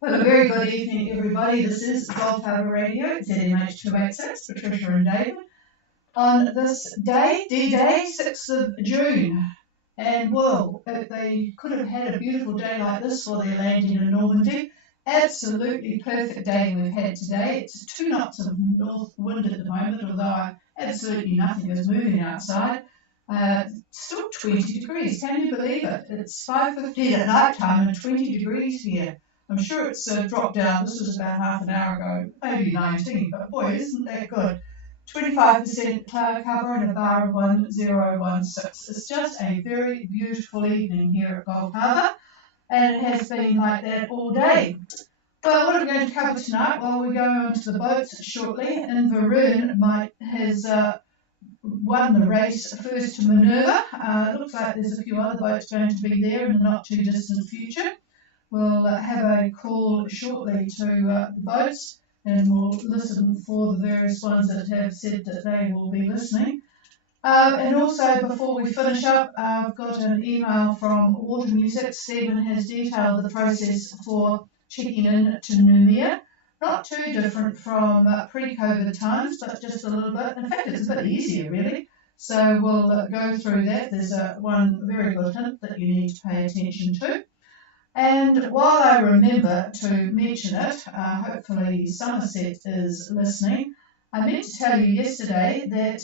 Well, a very good evening, everybody. This is Gulf Harbour Radio, ZMH 286, Patricia and David. On this day, D-Day, 6th of June. And, well, they could have had a beautiful day like this for their landing in Normandy. Absolutely perfect day we've had today. It's 2 knots of north wind at the moment, although absolutely nothing is moving outside. Still 20 degrees. Can you believe it? It's 5:15 at night time and 20 degrees here. I'm sure it's dropped down. This was about half an hour ago, maybe 19, but boy, isn't that good. 25% cloud cover and a bar of 1016. It's just a very beautiful evening here at Gulf Harbour, and it has been like that all day. Well, what are we going to cover tonight? Well, we're going on to the boats shortly. Inverurin has won the race first to Minerva. It looks like there's a few other boats going to be there in the not too distant future. We'll have a call shortly to the boats, and we'll listen for the various ones that have said that they will be listening. And also, before we finish up, I've got an email from Water Music. Stephen has detailed the process for checking in to Noumea. Not too different from pre-COVID times, but just a little bit. In fact, it's a bit easier, really. So we'll go through that. There's one very good hint that you need to pay attention to. And while I remember to mention it, hopefully Somerset is listening, I meant to tell you yesterday that,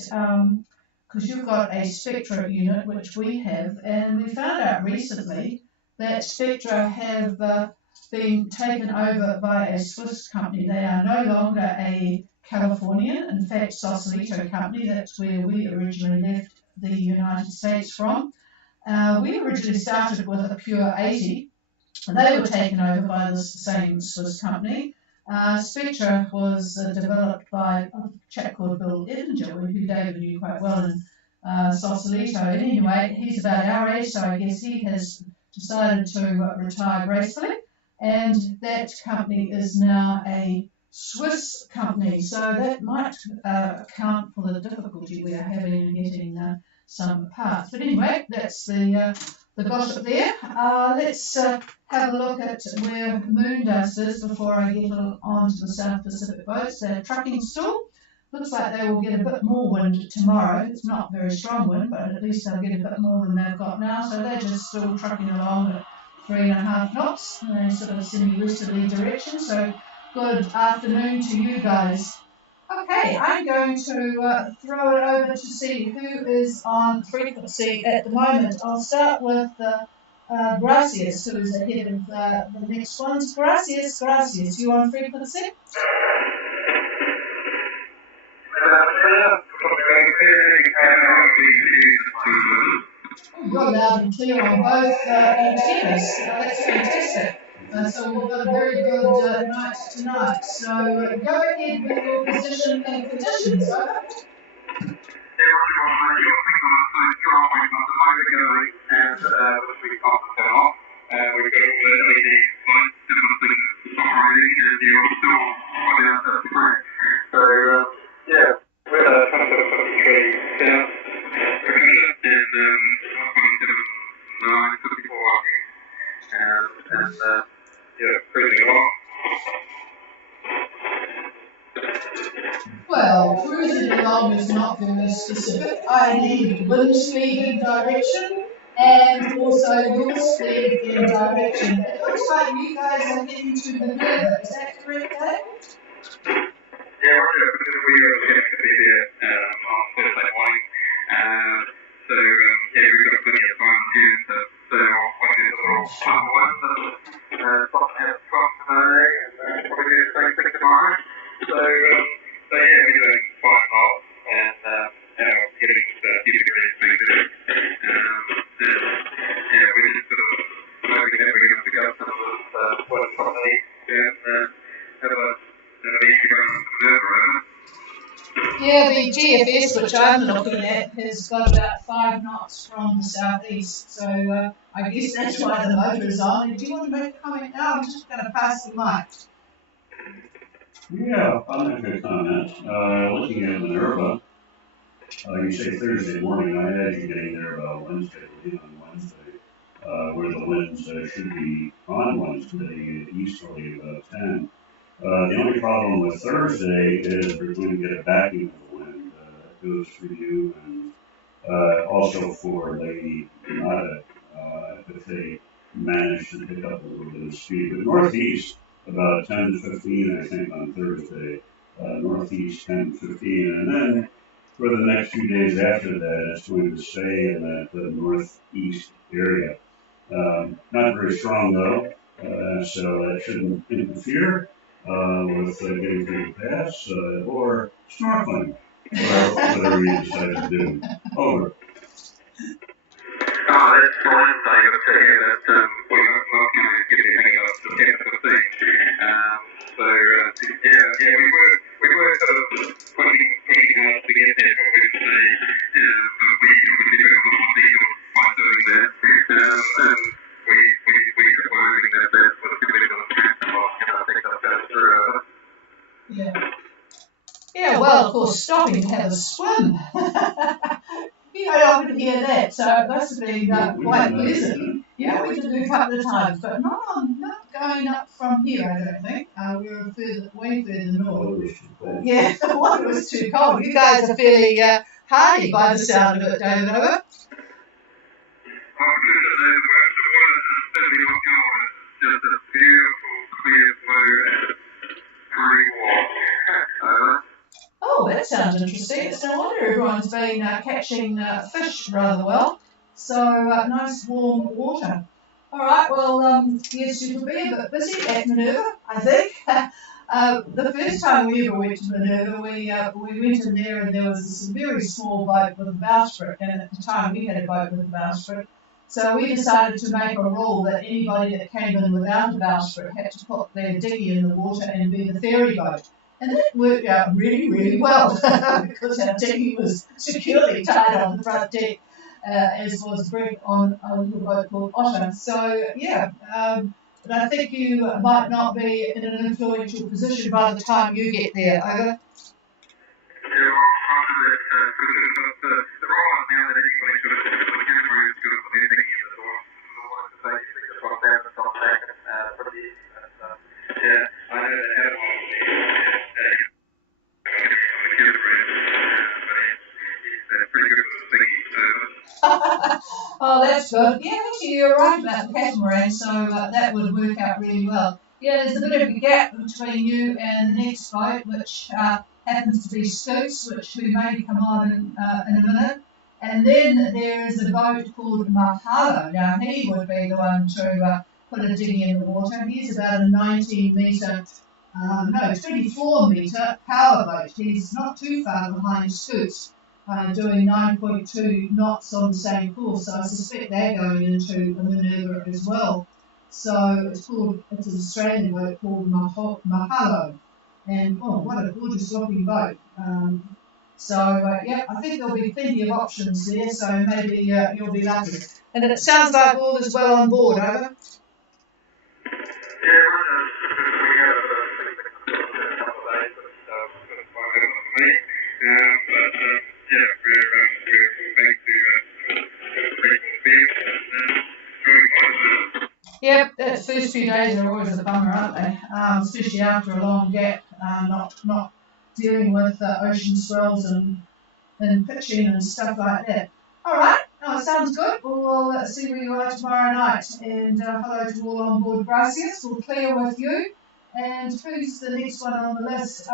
because you've got a Spectra unit, which we have, and we found out recently that Spectra have been taken over by a Swiss company. They are no longer a Californian, in fact, Sausalito company. That's where we originally left the United States from. We originally started with a pure 80. They were taken over by the same Swiss company. Spectra was developed by a chap called Bill Edinger, who David knew quite well in Sausalito. And anyway, he's about our age, so I guess he has decided to retire gracefully. And that company is now a Swiss company, so that might account for the difficulty we are having in getting some parts. But anyway, that's the gossip there. Let's have a look at where Moondust is before I get on to the South Pacific boats. They're trucking still. Looks like they will get a bit more wind tomorrow. It's not very strong wind, but at least they'll get a bit more than they've got now. So they're just still trucking along at 3.5 knots in a sort of semi-westerly direction. So good afternoon to you guys. Okay, I'm going to throw it over to see who is on frequency at the moment. I'll start with Gracias, who is ahead of the next ones. Gracias, you on frequency? Oh, you're loud and clear on both antennas. That's fantastic. So we've got a very good night tonight. So go ahead with your position and petitions. Over. Well, cruising along is not very specific. I need wind speed and direction, and also your speed and direction. It looks like you guys are heading to Minerva. Is that correct, Dave? Yeah, we are going to be there on Thursday morning. So, we've got plenty of time to sail when there's a little summer wind and stop and have fun today and probably do the same thing tomorrow. So yeah, we're doing 5 knots and we're getting 50 degrees maybe. And we're just sort of hoping that we're going to pick up some of this weather from the east and have an easy run to Minerva, over. Yeah, the GFS, which I'm looking at, has got about 5 knots from the southeast, so I guess that's why the motor is on. Do you want to make a comment now? I'm just going to pass the mic. Yeah, I'll make a comment. Looking at Minerva, you say Thursday morning. I had you getting there about Wednesday, on Wednesday. where the winds should be on Wednesday, easterly about 10. The only problem with Thursday is we're going to get a backing of the wind. It goes for you and also for Lady Nada if they manage to pick up a little bit of speed. But northeast, about 10 to 15, I think, on Thursday. Northeast 10 to 15. And then for the next few days after that, it's going to stay in that northeast area. Not very strong, though, so that shouldn't interfere with getting through the pass or snorkeling, or whatever you decide to do. Over. Oh, that's fine. I got to tell you that we're not going to get anything else to get to the thing. We were sort of pushing hard to get there, but we didn't say, but we did have a lot of people by doing that. And we were hoping that that was a bit of a chance of, I think that goes through. Yeah. Yeah, well, of course, stopping to have a swim. You know, I didn't hear that, so it must have been quite pleasant. Yeah, we did it a couple of times, but not going up from here, I don't think. We were way further north. Yeah, the water was too cold. You guys are fairly hardy by the sound of it, David, over? Just a beautiful, clear blue, green water. Oh, that sounds interesting. It's no wonder everyone's been catching fish rather well. So, nice warm water. All right, well, yes, you could be a bit busy at Minerva, I think. The first time we ever went to Minerva, we went in there and there was this very small boat with a bowsprit, and at the time we had a boat with a bowsprit. So we decided to make a rule that anybody that came in without a bowsprit had to put their dinghy in the water and be the ferry boat. And that worked out really, really well because our dinghy was securely tied on the front deck, as was Greg on a little boat called Otter. So, yeah, but I think you might not be in an influential position by the time you get there, over. Oh, that's good. Yeah, actually, you're right about the catamaran, so that would work out really well. Yeah, there's a bit of a gap between you and the next boat, which happens to be Scoots, which we may come on in a minute. And then there is a boat called Mahalo. Now, he would be the one to put a dinghy in the water. He's about a 24 metre power boat. He's not too far behind Scoots. Doing 9.2 knots on the same course, so I suspect they're going into the Minerva as well. So it's an Australian boat called Mahalo, and oh, what a gorgeous looking boat. Yeah, I think there'll be plenty of options there, so maybe you'll be lucky. And it sounds like all is well on board, over? Yep, the first few days are always a bummer, aren't they? Especially after a long gap, not dealing with ocean swells and pitching and stuff like that. All right, it sounds good. We'll see where you are tomorrow night. And hello to all on board. Gracias. We'll clear with you. And who's the next one on the list?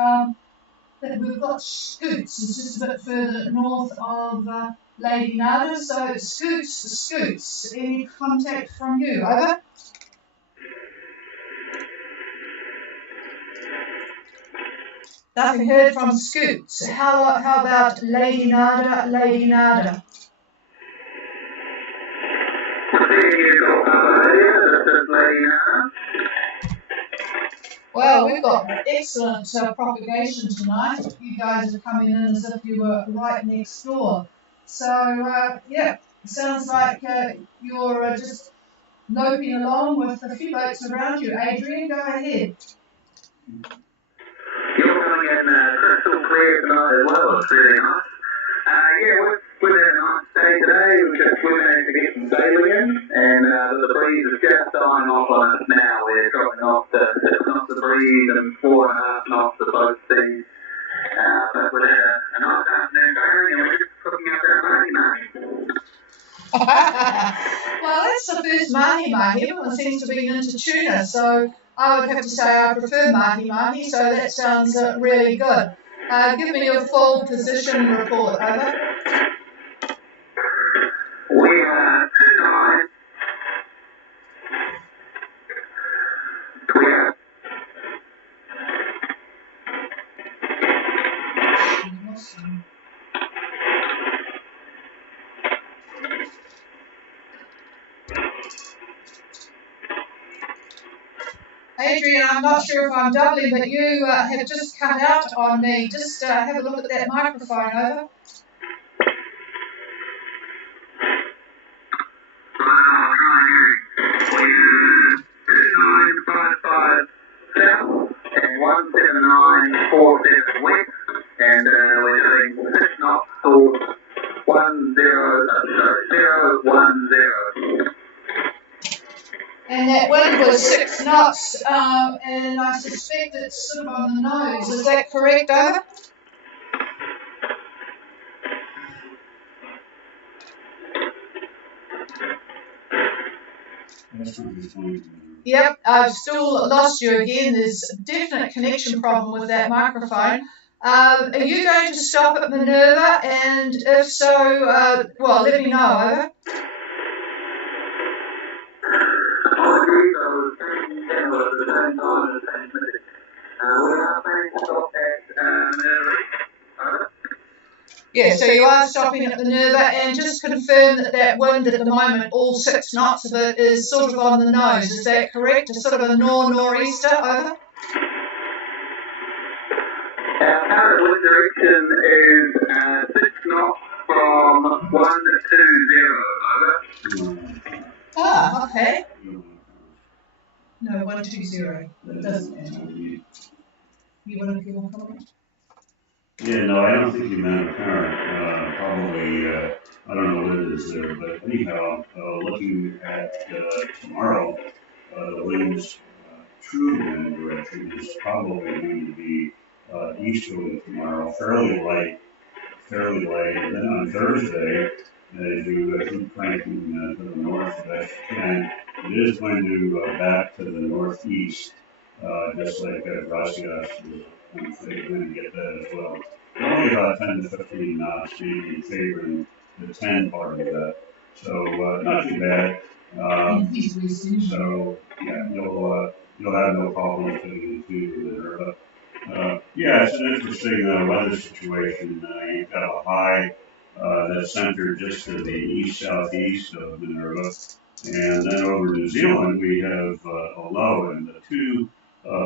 We've got Scoots. It's just a bit further north of Lady Nada. So Scoots. Any contact from you? Over. Nothing heard from Scoots. How about Lady Nada? Well, we've got excellent propagation tonight. You guys are coming in as if you were right next door. So, yeah, sounds like you're just loping along with a few boats around you. Adrian, go ahead. You're coming in crystal clear tonight as well. It's really nice. We've had a nice day today. We've just managed to get some sailing in, and Well, that's the first mahi-mahi. Everyone seems to be into tuna, so I would have to say I prefer mahi-mahi, so that sounds really good. Give me your full position report, over. We are 29. Clear. Adrian, I'm not sure if I'm doubling, but you have just cut out on me. Just have a look at that microphone, over. I'll try again. 2955 south and 17947 west, and we're doing 6 knots towards 010. And that wind was 6 knots, and I suspect it's sort of on the nose. Is that correct, over? Yep, I've still lost you again. There's a definite connection problem with that microphone. Are you going to stop at Minerva? And if so, well, let me know, over. Yeah, so you are stopping at Minerva, and just confirm that that wind at the moment, all 6 knots of it, is sort of on the nose. Is that correct? A sort of a nor'easter, over? Our current wind direction is 6 knots from 120, over. Ah, okay. No, 120. That doesn't matter. You want to give a comment? Yeah, no, I don't think you meant apparent. Probably, I don't know what it is there, but anyhow, looking at tomorrow, the wind's true wind direction is probably going to be easterly tomorrow, fairly light, and then on Thursday, as you keep cranking to the north as best you can, it is going to go back to the northeast, just like Gracias was. I'm afraid you're going to get that as well. Only about 10 to 15 knots, maybe favoring the 10 part of that. So not too bad. So yeah, you'll have no problem getting into Minerva. Yeah, it's an interesting weather situation. You've got a high that's centered just to the east-southeast of Minerva. And then over New Zealand, we have a low, and the two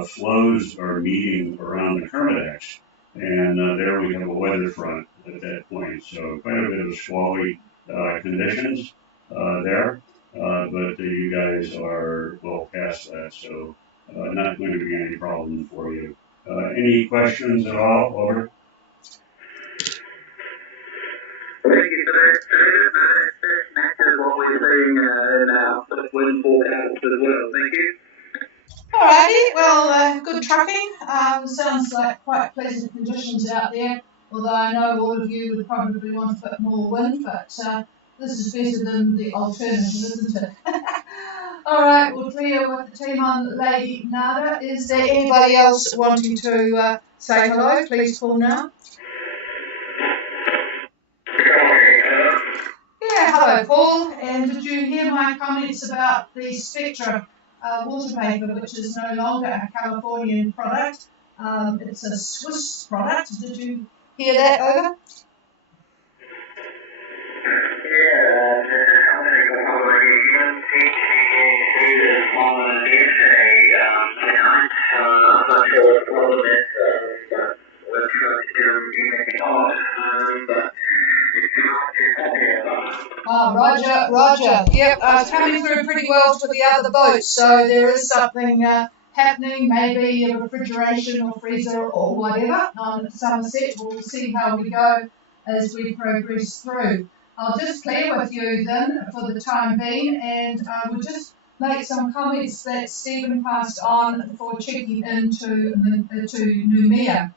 flows are meeting around the Kermadec. And there we have a weather front at that point. So quite a bit of squally conditions there. But you guys are well past that, so not going to be any problem for you. Any questions at all? Over. Thank you for that, David. That matches what we're seeing in our wind forecast as well. Thank you. Alrighty, well, good trucking. Sounds like quite pleasant conditions out there, although I know all of you would probably want a bit more wind, but this is better than the alternative, isn't it? Alright, we'll clear with the team on Lady Nada. Is there anybody else wanting to say hello? Please call now. Yeah, hello Paul, and did you hear my comments about the Spectra water vapour, which is no longer a Californian product, it's a Swiss product. Did you hear that, over? Yeah, I think probably even teaching on yesterday tonight. I'm not sure what the problem is, but we're trying to do anything odd, but it's not too happy about it. Oh, Roger. Yep, it's coming through pretty well to the other boats, so there is something happening, maybe a refrigeration or freezer or whatever on Somerset. We'll see how we go as we progress through. I'll just clear with you then for the time being, and we'll just make some comments that Stephen passed on for checking into Noumea.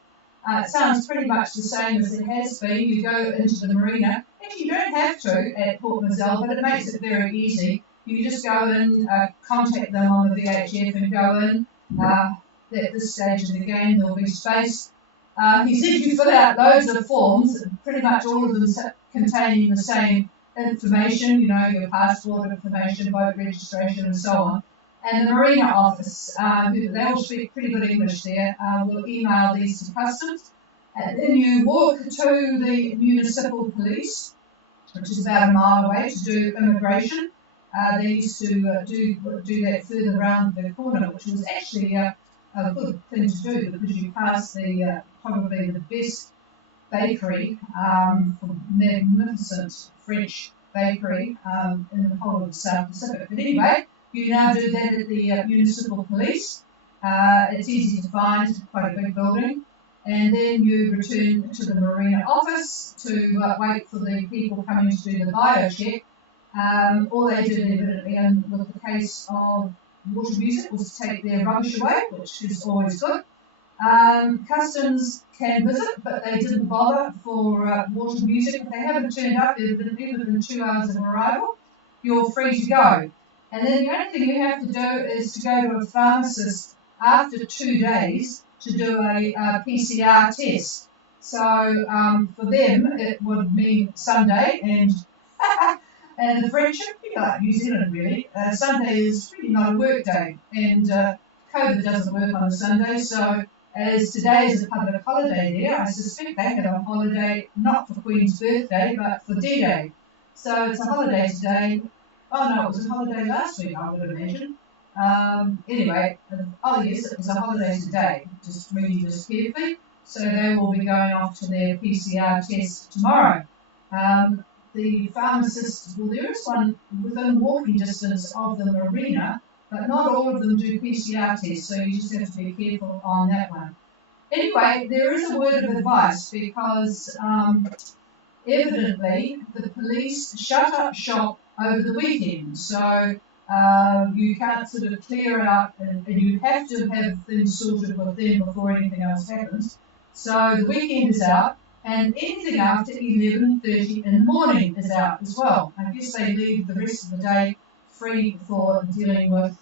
It sounds pretty much the same as it has been. You go into the marina. Actually, you don't don't have to at Port Mazel, but it makes it very easy. You just go in, contact them on the VHF and go in. At this stage of the game, there'll be space. He said you fill out loads of forms, pretty much all of them containing the same information, your passport information, boat registration and so on. And the marina office, they all speak pretty good English there, will email these to customs. And then you walk to the municipal police, which is about a mile away, to do immigration. They used to do that further around the corner, which was actually a good thing to do because you pass the probably the best bakery, magnificent French bakery in the whole of the South Pacific. But anyway, you now do that at the municipal police. It's easy to find, quite a big building. And then you return to the marina office to wait for the people coming to do the biocheck. All they did evidently with the case of water music was to take their rubbish away, which is always good. Customs can visit, but they didn't bother for water music. If they haven't turned up evidently within 2 hours of arrival, you're free to go. And then the only thing you have to do is to go to a pharmacist after 2 days to do a PCR test. So for them, it would mean Sunday, and the French are pretty like New Zealand really. Sunday is really not a work day, and COVID doesn't work on a Sunday, so as today is a public holiday there, I suspect they had a holiday not for Queen's birthday, but for D-Day. So it's a holiday today. Oh no, it was a holiday last week, I would imagine. Anyway, oh yes, it was a holiday today. Just reading this carefully. So they will be going off to their PCR test tomorrow. The pharmacist, well, there is one within walking distance of the marina, but not all of them do PCR tests, so you just have to be careful on that one. Anyway, there is a word of advice because evidently the police shut up shop over the weekend, so you can't sort of clear out, and you have to have things sorted with them before anything else happens. So the weekend is out, and anything after 11:30 in the morning is out as well. I guess they leave the rest of the day free for dealing with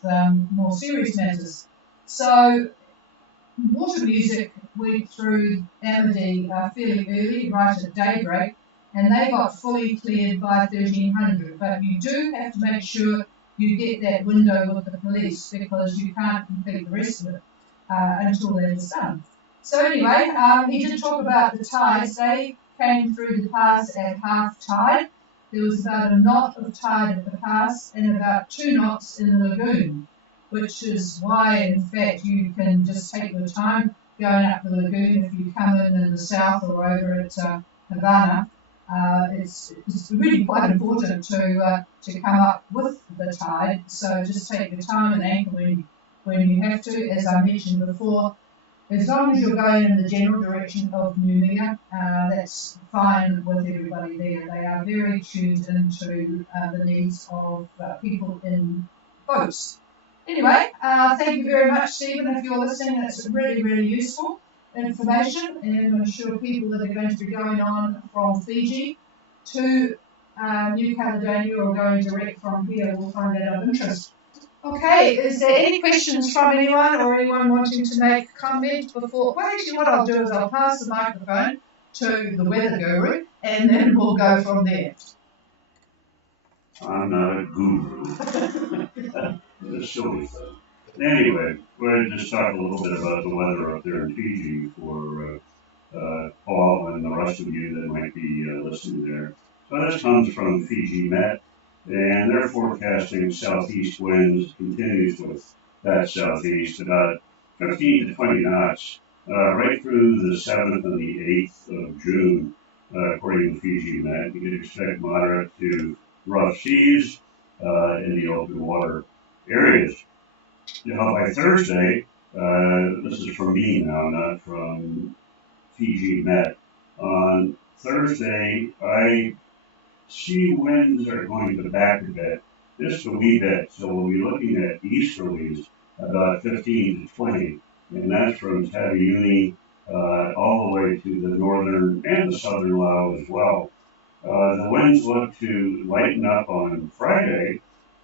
more serious matters. So water music went through Amity fairly early, right at daybreak, and they got fully cleared by 1300. But you do have to make sure you get that window with the police because you can't complete the rest of it until that is done. So anyway, he did talk about the tides. They came through the pass at half tide. There was about a knot of tide at the pass and about 2 knots in the lagoon, which is why, in fact, you can just take your time going up the lagoon if you come in the south or over at Havana. It's really quite important to come up with the tide, so just take your time and anchor when you have to. As I mentioned before, as long as you're going in the general direction of Noumea, that's fine with everybody there. They are very tuned into the needs of people in boats. Anyway, thank you very much, Stephen, if you're listening. That's really, really useful information, and I'm sure people that are going to be going on from Fiji to New Caledonia or going direct from here will find that of interest. Okay, is there any questions from anyone or anyone wanting to make a comment before? Well, actually, what I'll do is I'll pass the microphone to the weather guru, and then we'll go from there. I'm not a guru. It's silly though. Anyway, we're going to just talk a little bit about the weather up there in Fiji for Paul and the rest of you that might be listening there. So this comes from Fiji Met, and they're forecasting southeast winds, continues with that southeast, about 15 to 20 knots, right through the 7th and the 8th of June, according to Fiji Met. You can expect moderate to rough seas in the open water areas. By Thursday, this is from me now, not from Fiji Met. On Thursday, I see winds are going to back a bit, just a wee bit. So we'll be looking at easterlies about 15 to 20, and that's from Taveuni all the way to the northern and the southern Lao as well. The winds look to lighten up on Friday,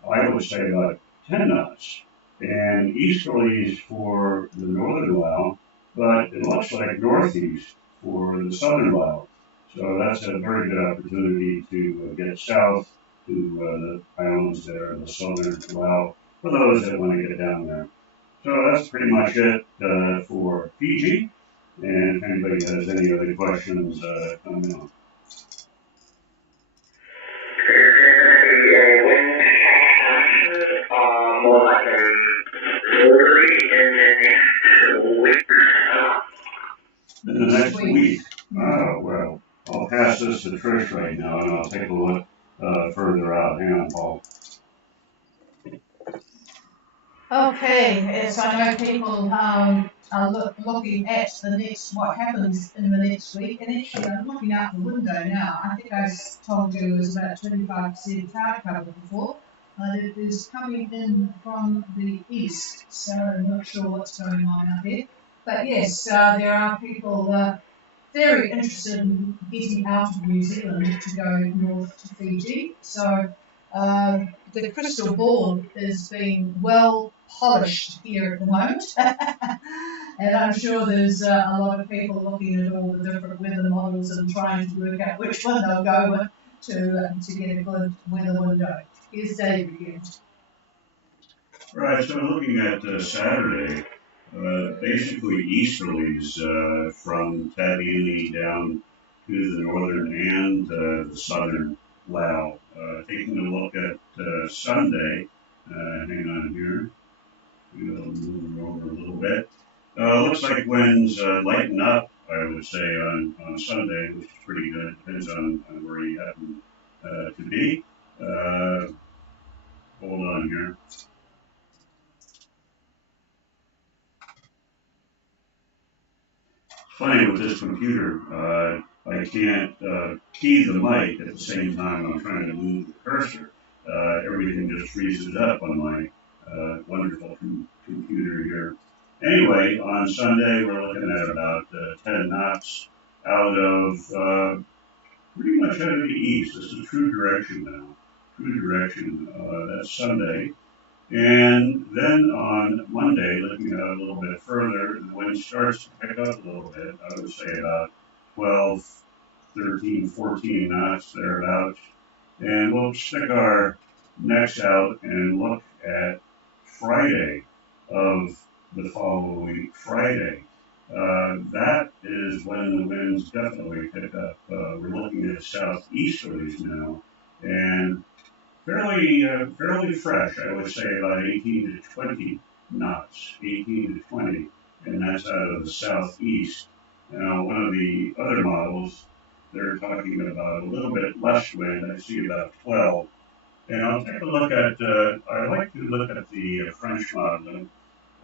I would say about 10 knots, and easterlies for the northern Lao, but it looks like northeast for the southern Lao. So that's a very good opportunity to get south to the islands there in the southern Lao for those that want to get down there. So that's pretty much it for Fiji. And if anybody has any other questions, comment on. More like a literally in the next week. In the next week. Oh, well, I'll pass this to Trish right now, and I'll take a look further out. Hang on, Paul. Okay, yes, I know people are looking at the next, what happens in the next week, and actually I'm looking out the window now. I think I told you it was about 25% cloud cover before, but it is coming in from the east, so I'm not sure what's going on out there. But yes, there are people very interested in getting out of New Zealand to go north to Fiji. So the crystal ball is being well polished here at the moment. And I'm sure there's a lot of people looking at all the different weather models and trying to work out which one they'll go with to get a good weather window. Here's David again. Right, so looking at Saturday, basically easterlies from Taveuni down to the northern and the southern Lao. Taking a look at Sunday, hang on here, we'll move over a little bit. Looks like winds lighten up, I would say, on Sunday, which is pretty good. Depends on where you happen to be. Hold on here. Funny with this computer, I can't key the mic at the same time I'm trying to move the cursor. Everything just freezes up on my wonderful computer here. Anyway, on Sunday we're looking at about 10 knots out of pretty much out of the east. This is true direction now. True direction. That's Sunday. And then on Monday, looking out a little bit further, the wind starts to pick up a little bit. I would say about 12, 13, 14 knots thereabouts. And we'll stick our necks out and look at Friday of the following week, Friday. That is when the winds definitely pick up. We're looking at southeasterlies now, and fairly fresh. I would say about 18 to 20 knots, 18 to 20, and that's out of the southeast. Now, one of the other models, they're talking about a little bit less wind. I see about 12. And I'll take a look at, I like to look at the French modeling,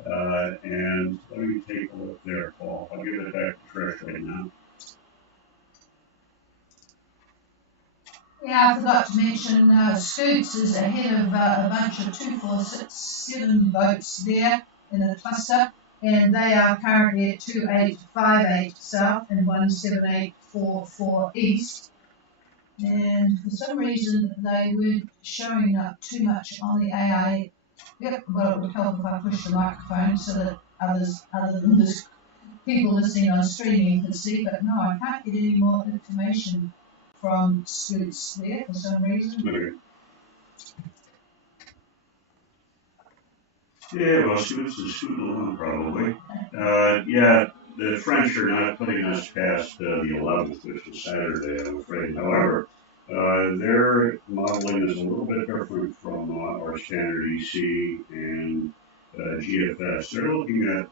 and let me take a look there, Paul. I'll give it back to Trish right now. Yeah, I forgot to mention Scoots is ahead of a bunch of 2, 4, 6, 7 boats there in a cluster, and they are currently at 2858 south and 17844 east. And for some reason they weren't showing up too much on the AI. Yep, well, it would help if I push the microphone so that others, other than this, people listening on streaming can see, but no, I can't get any more information from Scoots there for some reason. Okay. Yeah, well, Scoots is scooting along probably. Yeah, the French are not putting us past the 11th, which is Saturday, I'm afraid. However, their modeling is a little bit different from our standard EC and GFS. They're looking at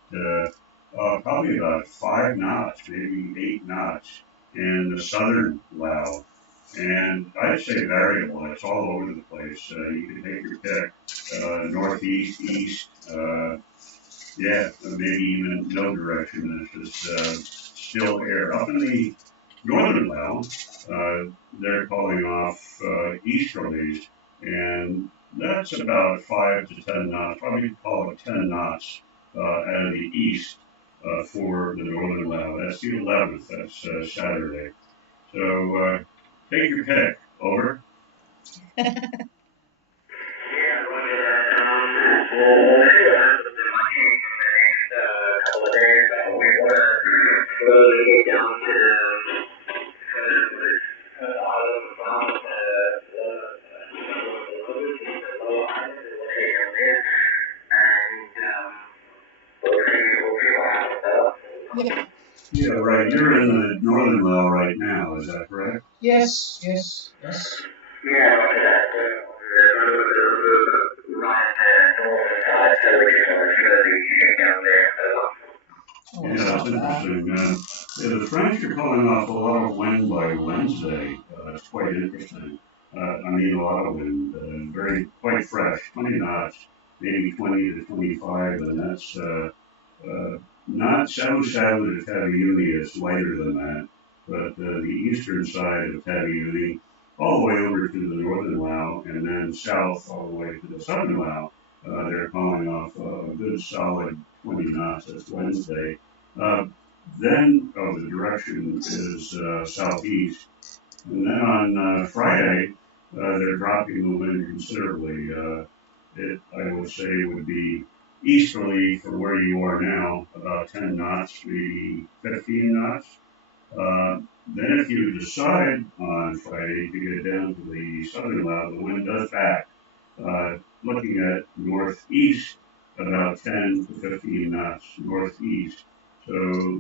probably about 5 knots, maybe 8 knots in the southern Lao. And I'd say variable. It's all over the place. You can take your pick. Northeast, east, yeah, maybe even no direction. It's just still air. Up in the northern Lao, they're calling off easterlies, and that's about 5 to 10 knots. Probably call it 10 knots out of the east for the northern Lao. That's the 11th. That's Saturday. So Take your pick. Over. Yeah, look at that. We'll see what happens in my change in the next couple of days. But we want to slowly get down to the autumn from the low island and we'll take them in. And we'll see what happens. Yeah, right. You're in the northern well right now. Is that correct? Yes. Yeah, look at that. Right northern side, so we just want to slowly get down there. Yeah, it's interesting. Yeah, the French are calling off a lot of wind by Wednesday. It's quite interesting. I mean, a lot of wind, quite fresh, 20 knots, maybe 20 to 25, and that's not south of Taviuni, it's lighter than that, but the eastern side of Taviuni, all the way over to the northern Lao, and then south all the way to the southern Lao, they're calling off a good solid 20 knots. That's Wednesday. Then, the direction is southeast. And then on Friday, they're dropping the wind considerably. I would say, would be easterly from where you are now, about 10 knots, maybe 15 knots. Then if you decide on Friday to get down to the southern Lao, the wind does back, looking at northeast, about 10 to 15 knots northeast. So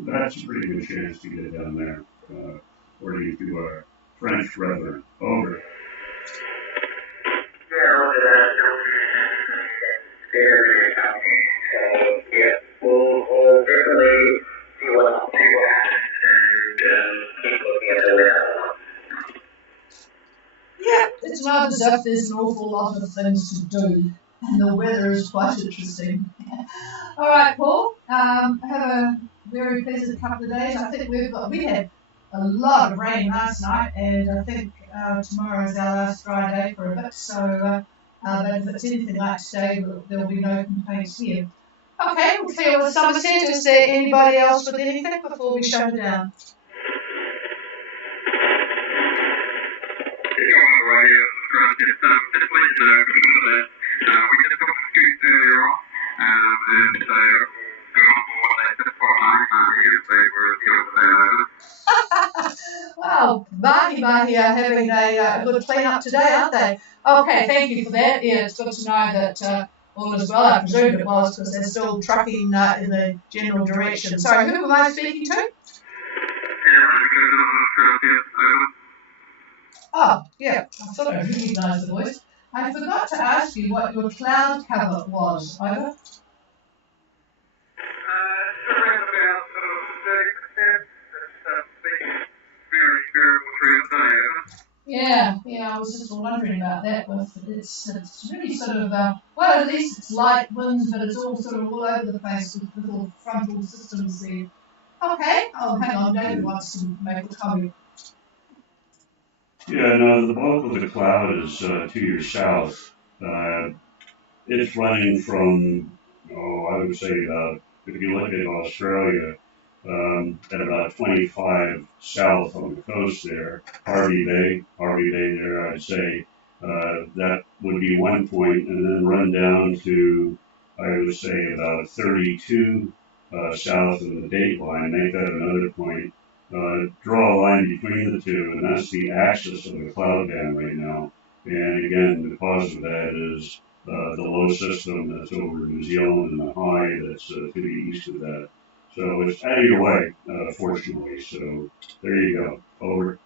that's a pretty good chance to get down there, according to our French brethren. Over. Yeah, look at that. Very happy. So, yeah, we'll definitely see what happens and keep looking at the weather. Yeah, it's not as if there's an awful lot of things to do, and the weather is quite interesting. All right, Paul, have a very pleasant couple of days. I think we had a lot of rain last night, and I think tomorrow is our last dry day for a bit. So, but if it's anything like today, there'll be no complaints here. Okay, we'll clear with Somerset. Is there anybody else with anything before we shut it down? Radio, just letting you know that we just got the scoot earlier on, and so we'll go on board later for Wow, Mahi are having a good clean up today, aren't they? Okay, thank you for that. Yeah, it's good to know that all is well. I presumed it was because they're still trucking in the general direction. Sorry, who am I speaking to? Oh, yeah, I thought I recognised the voice. I forgot to ask you what your cloud cover was. Over. around about 30%. That's very variable trend. Yeah, I was just wondering about that. It's really sort of, well, at least it's light winds, but it's all sort of all over the place with little frontal systems there. Okay, oh, hang on, David wants to make a comment. Yeah, no, the bulk of the cloud is to your south. It's running from, I would say if you look at Australia, at about 25 south on the coast there, Harvey Bay there, I'd say that would be one point, and then run down to, I would say, about 32 south of the date line, make that another point. Draw a line between the two, and that's the axis of the cloud band right now. And again, the cause of that is the low system that's over New Zealand and the high that's to the east of that. So it's out of your way, fortunately. So there you go. Over.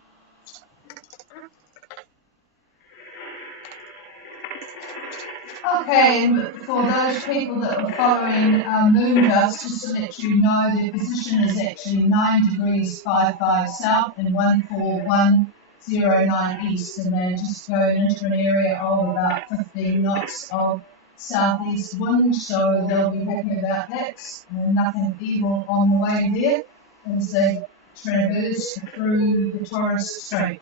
Okay, and for those people that were following moon dust, just to let you know, their position is actually 9 degrees 55 south and 14109 east, and they're just going into an area of about 15 knots of southeast wind, so they'll be happy about that. Nothing evil on the way there as they traverse through the Torres Strait.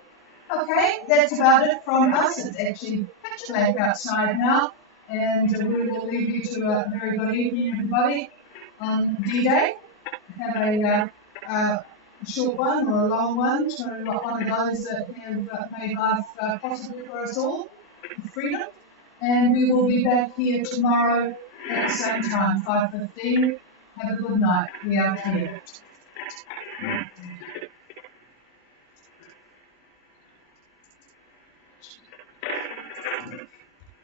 Okay, that's about it from us. It's actually pitch black outside now. And we will leave you to a very good evening, everybody, on D-Day. Have a a short one or a long one to one of those that have made life possible for us all, with freedom. And we will be back here tomorrow at the same time, 5:15. Have a good night. We are clear.